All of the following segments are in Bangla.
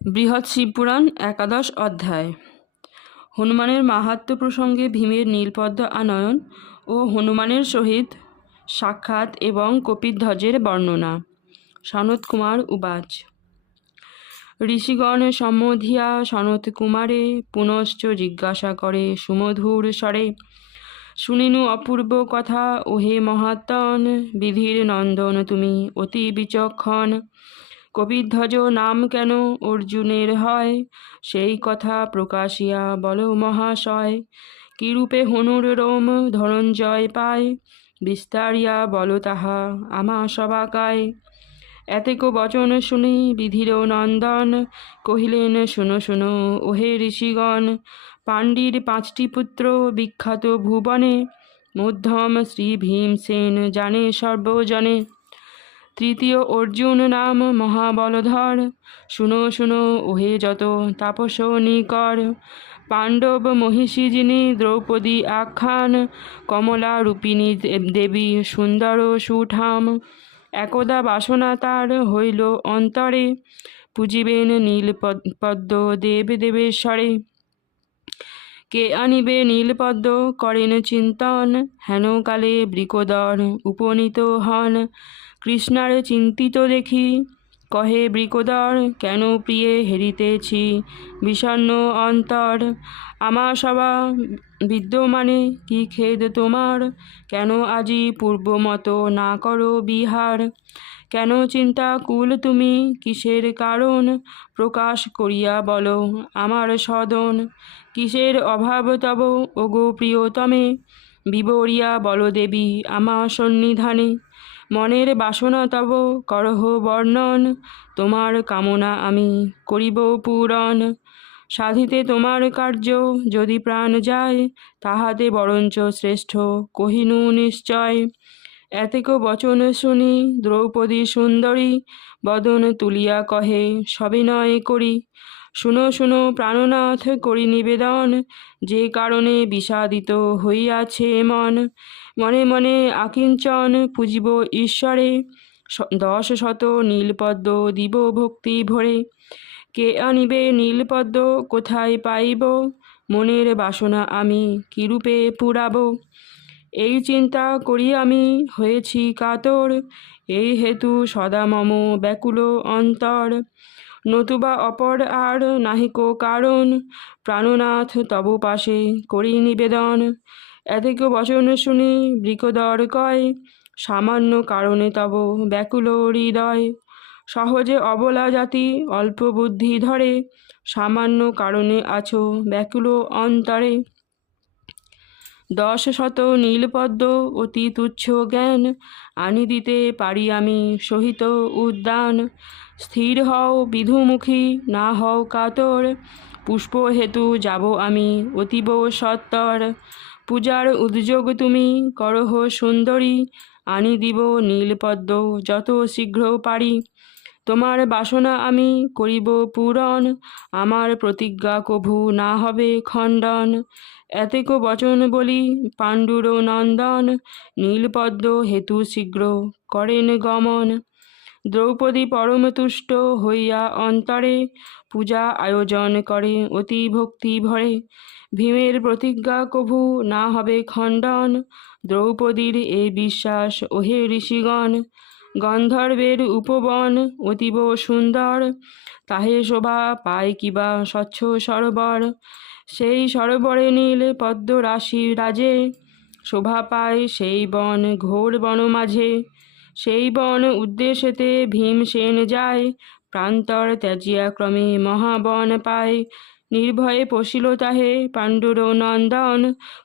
বৃহৎ শিবপুরাণ ১১ অধ্যায়। হনুমানের মাহাত্ম্য প্রসঙ্গে ভীমের নীলপদ্ম আনয়ন ও হনুমানের সহিত সাক্ষাৎ এবং কপিধ্বজের বর্ণনা। সনত কুমার উবাচ। ঋষিগণ সম্বোধিয়া সনত কুমারে পুনশ্চ জিজ্ঞাসা করে সুমধুর স্বরে, শুনিনু অপূর্ব কথা ওহে মহাত্মন, বিধির নন্দন তুমি অতি বিচক্ষণ। কপিধ্বজ নাম কেন অর্জুনের হয়, সেই কথা প্রকাশিয়া বল মহাশয়। কিরূপে হনুর রোম ধনঞ্জয় পায়, বিস্তারিয়া বল তাহা আমা সবাকায়। এতেক বচন শুনি বিধির নন্দন, কহিলেন শুনো শুনো ওহে ঋষিগণ। পাণ্ডীর 5টি পুত্র বিখ্যাত ভুবনে, মধ্যম শ্রী ভীমসেন জানে সর্বজনে। তৃতীয় অর্জুন নাম মহাবলধর, শুনো শুনো ওহে যত তাপস নিকর। পাণ্ডব মহিষী যিনি দ্রৌপদী আখ্যান, কমলা রূপিণী দেবী সুন্দর সুঠাম। একদা বাসনা তার হইল অন্তরে, পূজিবেন নীলপদ্ম দেব দেবেশ্বরে। কে আনিবে নীলপদ্ম করেন চিন্তন, হেন কালে বৃকোদর উপনীত হন। কৃষ্ণার চিন্তিত দেখি কহে বৃকোদর, কেন প্রিয়ে হেরিতেছি বিষণ্ণ অন্তর। আমা সভা বিদ্যমানে কি খেদ তোমার, কেন আজি পূর্বমত না করো বিহার। কেন চিন্তা কুল তুমি কিসের কারণ, প্রকাশ করিয়া বলো আমার সদন। কিসের অভাব তব ওগো প্রিয়তমে, বিবরিয়া বল দেবী আমা সন্নিধানে। মনের বাসনা তব করহ বর্ণন, তোমার কামনা আমি করিব পূরণ। সাধিতে তোমার কার্য যদি প্রাণ যায়, তাহাতে বরঞ্চ শ্রেষ্ঠ কহিনু নিশ্চয়। এতেক বচন শুনি দ্রৌপদী সুন্দরী, বদন তুলিয়া কহে সবিনয় করি। শুনো শুনো প্রাণনাথ করি নিবেদন, যে কারণে বিষাদিত হইয়াছে মন। মনে মনে আকিঞ্চন পূজিব ঈশ্বরে, 10 নীলপদ্ম দিব ভক্তি ভরে। কে আনিবে নীলপদ্ম কোথায় পাইব, মনের বাসনা আমি কিরূপে পুরাব। এই চিন্তা করি আমি হয়েছি কাতর, এই হেতু সদা মম ব্যাকুল অন্তর। নতুবা অপর আর নাহিক কারণ, প্রাণনাথ তব পাশে করি নিবেদন। এতেক বচন শুনি বৃকোদর কয়, সামান্য কারণে তব ব্যাকুল হৃদয়। সহজে অবলা জাতি অল্প বুদ্ধি ধরে, সামান্য কারণে আছো ব্যাকুল অন্তরে। 10 নীলপদ্ম অতি তুচ্ছ জ্ঞান, আনি দিতে পারি আমি সহিত উদ্যান। স্থির হও বিধুমুখী না হও কাতর, পুষ্প হেতু যাব আমি অতীব সত্বর। পূজার উদ্যোগ তুমি করহ সুন্দরী, আনি দিব নীলপদ্ম যত শীঘ্র পারি। তোমার বাসনা আমি করিব পূরণ, আমার প্রতিজ্ঞা কভু না হবে খণ্ডন। এতেক বচন বলি পাণ্ডুর নন্দন, নীলপদ্ম হেতু শীঘ্র করেন গমন। দ্রৌপদী পরম তুষ্ট হইয়া অন্তরে, পূজা আয়োজন করে অতি ভক্তি ভরে। ভীমের প্রতিজ্ঞা কভু না হবে খণ্ডন, দ্রৌপদীর এ বিশ্বাস ওহে ঋষিগণ। গন্ধর্বের উপবন অতীব সুন্দর, তাহে শোভা পায় কিবা স্বচ্ছ সরোবর। সেই সরোবরে নীল পদ্ম রাশি রাজে, শোভা পায় সেই বন ঘোর বন মাঝে। সেই বন উদ্দেশ্যেতে ভীমসেন যায়, প্রান্তর ত্যাজিয়া ক্রমে মহাবন পায়। নির্ভয়ে পশিল তাহে পাণ্ডুর নন্দন,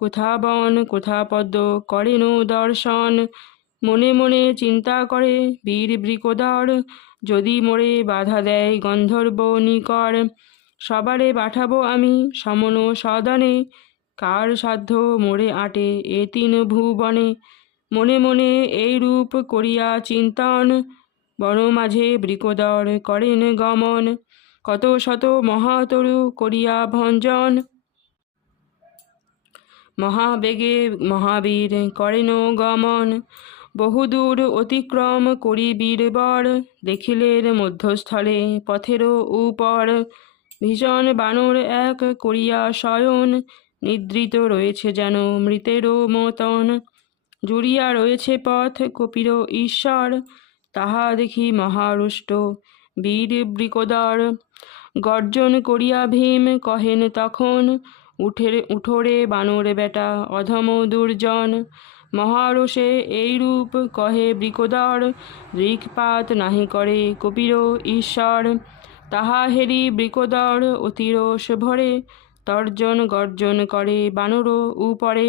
কোথা বন কোথা পদ্ম করেন দর্শন। মনে মনে চিন্তা করে বীর বৃকোদর, যদি মোরে বাধা দেয় গন্ধর্ব নিকর। সবারে পাঠাবো আমি সমন সদনে, কার সাধ্য মোরে আটে এ 3 ভুবনে। মনে মনে এই রূপ করিয়া চিন্তন, বন মাঝে বৃকোদর করেন গমন। কত শত মহাতরু করিয়া ভঞ্জন, মহাবেগে মহাবীর করেন গমন। বহুদূর অতিক্রম করি বীরবর, দেখিলেন মধ্যস্থলে পথেরও উপর ভীষণ বানর এক করিয়া শয়ন, নিদ্রিত রয়েছে যেন মৃতেরও মতন। জুড়িয়া রয়েছে পথ কপির ঈশ্বর, তাহা দেখি মহারুষ্ট বীর বৃকোদর। গর্জন করিয়া ভীম কহেন তখন, উঠোরে বানর বেটা অধম দুর্জন। মহারোষে এই রূপ কহে বৃকোদর, দৃকপাত নাহি করে কপির ঈশ্বর। তাহা হেরি বৃকোদর অতিরোষ ভরে, তর্জন গর্জন করে বানর উপরে।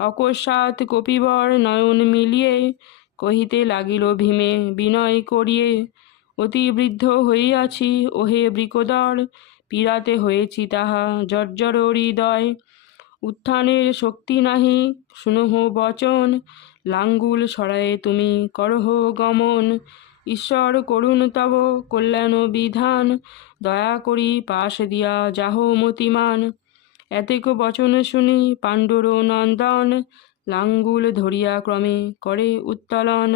অকস্মাৎ কপিবর নয়ন মিলিয়ে, কহিতে লাগিল ভীমে বিনয় করিয়ে, অতি বৃদ্ধ হইয়াছি ওহে বৃকোদর, পীড়াতে হয়েছি তাহা জর্জর হৃদয়। উত্থানের শক্তি নাহি শুনহ বচন, লাঙ্গুল সরায়ে তুমি করহ গমন। ঈশ্বর করুণ তব কল্যাণ বিধান, দয়া করি পাশ দিয়া যাহ মতিমান। এতেক বচন শুনি পাণ্ডুর নন্দন, লাঙ্গুল ধরিয়া ক্রমে করে উত্তোলন।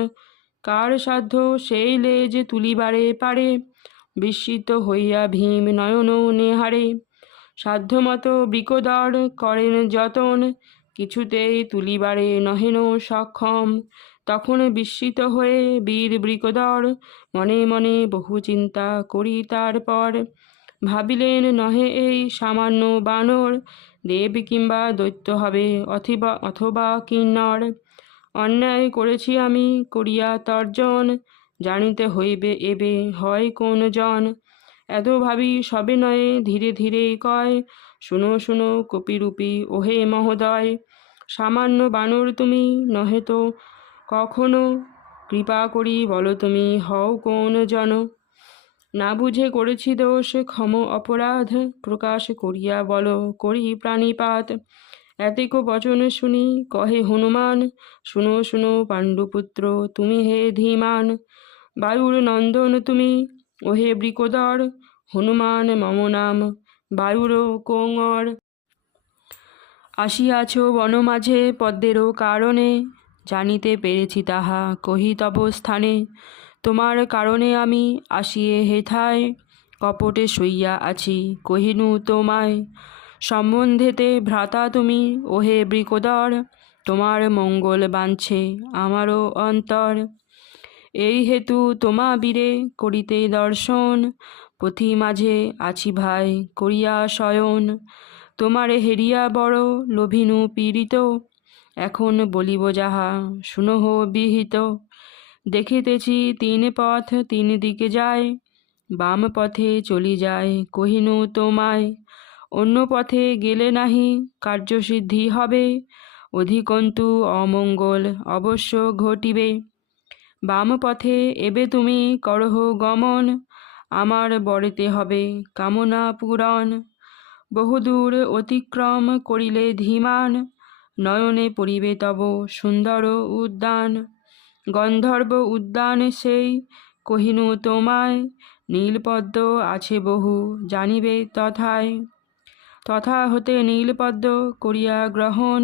কার সাধ্য সেই লেজ তুলিবারে পারে, বিস্মিত হইয়া ভীম নয়ন নেহারে। সাধ্যমতো বৃকোদর করেন যতন, কিছুতেই তুলিবারে নহেন সক্ষম। তখন বিস্মিত হয়ে বীর বৃকোদর, মনে মনে বহু চিন্তা করি তারপর। ভাবিলেন নহে এই সামান্য বানর, দেব কিংবা দৈত্য হবে অথবা কিন্নর। অন্যায় করেছি আমি করিয়া তর্জন, জানিতে হইবে এবে হয় কোন জন। এত ভাবি সবে নয়ে ধীরে ধীরে কয়, শুনো শুনো কপিরূপী ওহে মহোদয়। সামান্য বানর তুমি নহে তো কখনো, কৃপা করি বলো তুমি হও কোন জন। না বুঝে করেছি দোষ ক্ষম অপরাধ, প্রকাশ করিয়া বলো করি প্রাণীপাত। এতেক বচন শুনি কহে হনুমান, শুনো শুনো পাণ্ডুপুত্র তুমি হে ধীমান। বায়ুর নন্দন তুমি ওহে বৃকোদর, হনুমান মম নাম বায়ুর কোঙর। আসিয়াছ বন মাঝে পদ্মেরও কারণে, জানিতে পেরেছি তাহা কহি তব স্থানে। তোমার কারণে আমি আসিয়ে হেথায়, কপটে শুইয়া আছি কহিনু তোমায়। সম্বন্ধেতে ভ্রাতা তুমি ওহে বৃকোদর, তোমার মঙ্গল বাঞ্ছে আমারও অন্তর। এই হেতু তোমা বীরে করিতে দর্শন, পথি মাঝে আছি ভাই করিয়া শয়ন। তোমারে হেরিয়া বড় লোভিনু পীড়িত, এখন বলিব যাহা শুনহ বিহিত। দেখিতেছি তিন পথ তিন দিকে যায়, বাম পথে চলি যায় কহিনু তোমায়। অন্য পথে গেলে নাহি কার্যসিদ্ধি হবে, অধিকন্তু অমঙ্গল অবশ্য ঘটিবে। বাম পথে এবে তুমি করহ গমন, আমার বরেতে হবে কামনা পূরণ। বহুদূর অতিক্রম করিলে ধীমান, নয়নে পড়িবে তব সুন্দর উদ্যান। গন্ধর্ব উদ্যান সেই কহিনু তোমায়, নীলপদ্ম আছে বহু জানিবে তথায়। তথা হতে নীলপদ্ম করিয়া গ্রহণ,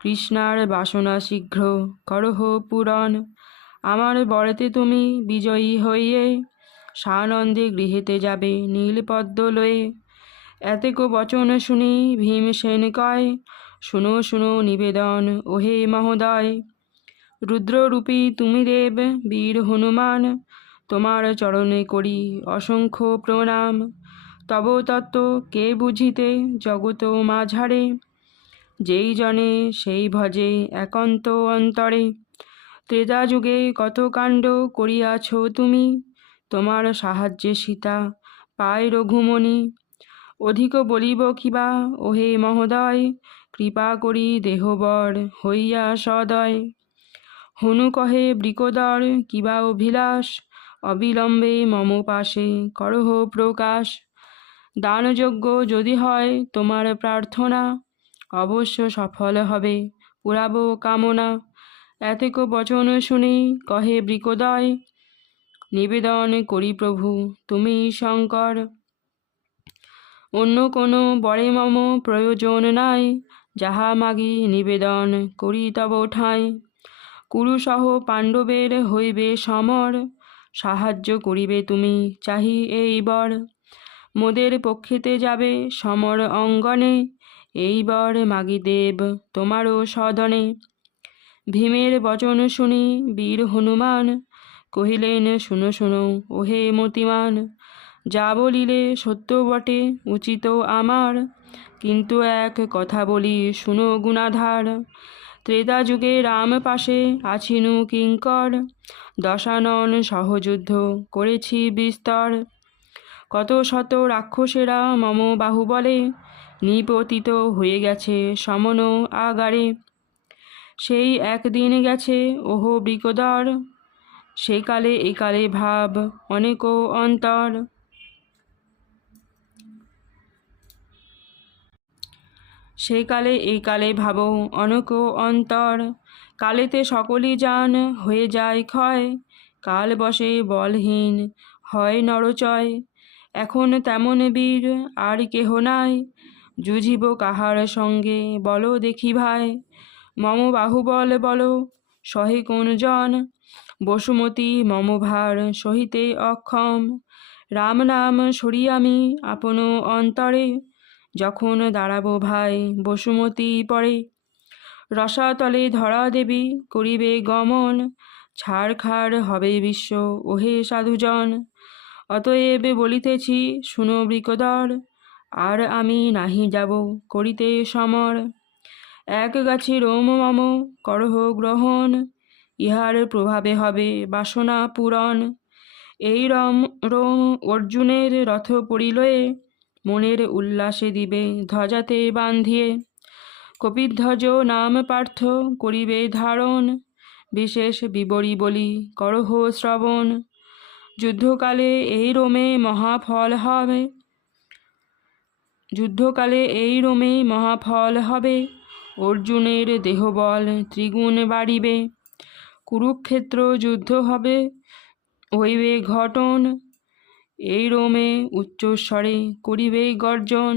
কৃষ্ণার বাসনা শীঘ্র করহ পূরণ। আমার বরেতে তুমি বিজয়ী হইয়ে, সানন্দে গৃহেতে যাবে নীলপদ্ম লয়ে। এতেক বচন শুনি ভীমসেন কয়, শুনো শুনো নিবেদন ওহে মহোদয়। রুদ্ররূপী তুমি দেব বীর হনুমান, তোমার চরণে করি অসংখ্য প্রণাম। তব তত্ত্ব কে বুঝিতে জগত মাঝারে, যেই জনে সেই ভজে একান্ত অন্তরে। ত্রেতা যুগে কত কাণ্ড করিয়াছ তুমি, তোমার সাহায্যে সীতা পায় রঘুমণি। অধিক বলিব কিবা ওহে মহোদয়, কৃপা করি দেহবর হইয়া সদয়। হনু কহে বৃকোদর কিবা অভিলাষ, অবিলম্বে মম পাশে করহ প্রকাশ। দানযজ্ঞ যদি হয় তোমার প্রার্থনা, অবশ্য সফল হবে পুরাব কামনা। এতেক বচন শুনি কহে বৃকোদয়, নিবেদন করি প্রভু তুমি শঙ্কর। অন্য কোনো বরে মম প্রয়োজন নাই, যাহা মাগি নিবেদন করি তব ঠাঁই। কুরুসহ পাণ্ডবের হইবে সমর, সাহায্য করিবে তুমি চাহি এইবার। মোদের পক্ষেতে যাবে সমর অঙ্গনে, এইবার মাগি দেব তোমারও সদনে। ভীমের বচন শুনি বীর হনুমান, কহিলেন শুনো শুনো ওহে মতিমান। যা বলিলে সত্য বটে উচিত আমার, কিন্তু এক কথা বলি শুনো গুণাধার। ত্রেতা যুগে রাম পাশে আছিনু কিঙ্কর, দশানন সহযুদ্ধ করেছি বিস্তর। কত শত রাক্ষসেরা মম বাহুবলে, নিপতিত হয়ে গেছে সমন আগারে। সেই একদিন গেছে ওহ বৃকোদর, সেকালে একালে ভাব অনেক অন্তর। সেকালে এই কালে ভাব অনেক অন্তর, কালেতে সকলই যান হয়ে যায় ক্ষয়। কাল বসে বলহীন হয় নরচয়, এখন তেমন বীর আর কেহ নাই। যুঝিব কাহার সঙ্গে বলো দেখি ভাই, মম বাহুবল বলো সহে কোন জন। বসুমতী মম ভার সহিতে অক্ষম, রাম নাম সরি আমি আপন অন্তরে। যখন দাঁড়াবো ভাই বসুমতী পরে, রসাতলে ধরা দেবী করিবে গমন। ছাড়খাড় হবে বিশ্ব ওহে সাধুজন, অতএব বলিতেছি শুনো বৃকোদর। আর আমি নাহি যাব করিতে সমর, এক গাছি রোম মম করহ গ্রহণ। ইহার প্রভাবে হবে বাসনা পূরণ, এই রোম অর্জুনের রথ পরিলয়ে, মনের উল্লাসে দিবে ধ্বজাতে বান্ধিয়ে। কপিধ্বজ নাম পার্থ করিবে ধারণ, বিশেষ বিবরী বলি করহ শ্রবণ। যুদ্ধকালে এই রোমে মহাফল হবে, যুদ্ধকালে এই রোমে মহাফল হবে। অর্জুনের দেহবল ত্রিগুণ বাড়িবে, কুরুক্ষেত্র যুদ্ধ হবে হইবে ঘটন। এই রোমে উচ্চস্বরে করিবে গর্জন,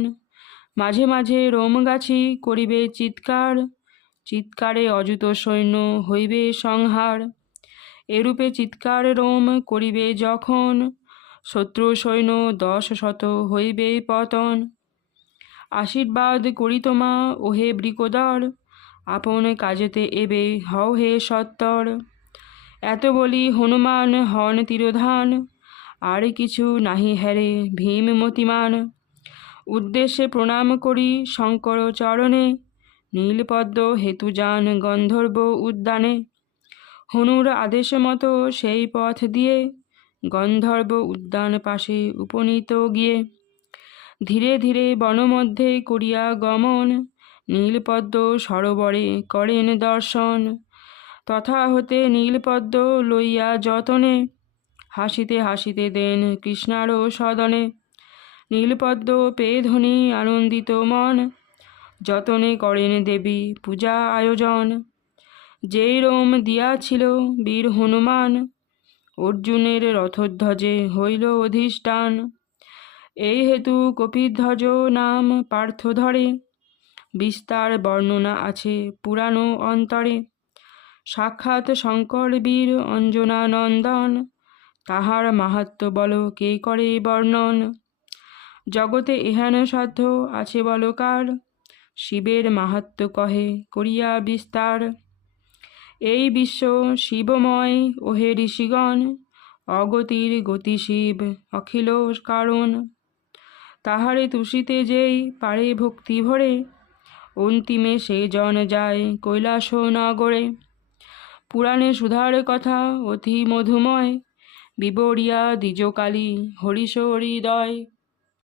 মাঝে মাঝে রোমগাছি করিবে চিৎকার। চিৎকারে অযুত সৈন্য হইবে সংহার, এরূপে চিৎকার রোম করিবে যখন। শত্রু সৈন্য 10 শত হইবে পতন। আশীর্বাদ করি তোমা ওহে বৃকোদর, আপন কাজেতে এবে হও হে সত্তর। এত বলি হনুমান হন তিরোধান, আর কিছু নাহি হ্যারে ভীম মতিমান। উদ্দেশ্যে প্রণাম করি শঙ্কর চরণে, নীলপদ্ম হেতু যান গন্ধর্ব উদ্যানে। হনুর আদেশ মতো সেই পথ দিয়ে, গন্ধর্ব উদ্যান পাশে উপনীত গিয়ে। ধীরে ধীরে বনমধ্যে করিয়া গমন, নীলপদ্ম সরোবরে করেন দর্শন। তথা হতে নীলপদ্ম লইয়া যতনে, হাসিতে হাসিতে দেন কৃষ্ণারও সদনে। নীলপদ্ম পেয়ে ধনী আনন্দিত মন, যতনে করেন দেবী পূজা আয়োজন। যেই রোম দিয়াছিল বীর হনুমান, অর্জুনের রথধ্বজে হইল অধিষ্ঠান। এই হেতু কপিধ্বজ নাম পার্থ ধরে, বিস্তার বর্ণনা আছে পুরাণ অন্তরে। সাক্ষাৎ শঙ্কর বীর অঞ্জনা নন্দন, তাহার মাহাত্ম্য বল কে করে বর্ণন। জগতে এহেন সাধ্য আছে বলকার, শিবের মাহাত্ম্য কহে করিয়া বিস্তার। এই বিশ্ব শিবময় ওহে ঋষিগণ, অগতির গতি শিব অখিল কারণ। তাহারে তুষিতে যেই পারে ভক্তি ভরে, অন্তিমে সে জন যায় কৈলাস নগরে। পুরাণে সুধার কথা অতি মধুময়, বিবরিয়া দ্বিজকালী হরিশ হৃদয়।